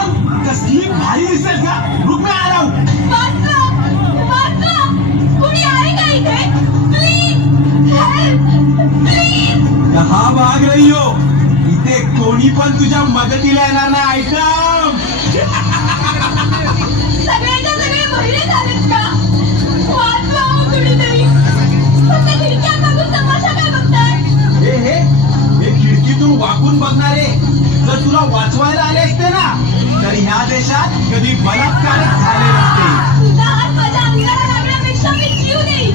मग कसली भारी दिसेल का रुक्मे आराव. कुणी आहे का इथे? Please help, please. कहा भाग रही हो. इथे कोणी पण तुझ्या मदतीला येणार नाही. ऐकम सगळ्याच्या सगळे बहिरे झालेत का? वाचवा हो कुणीतरी. फक्त खिडक्या बघून तमाशा काय बघताय? हे खिडकीतून वाकून बघणारे जर तुला वाचवायला आले असते ना तर ह्या देशात कधी बलात्कारच झाले नसते. तुझा हात माझ्या अंगाला लागण्यापेक्षा मी जीव देईन.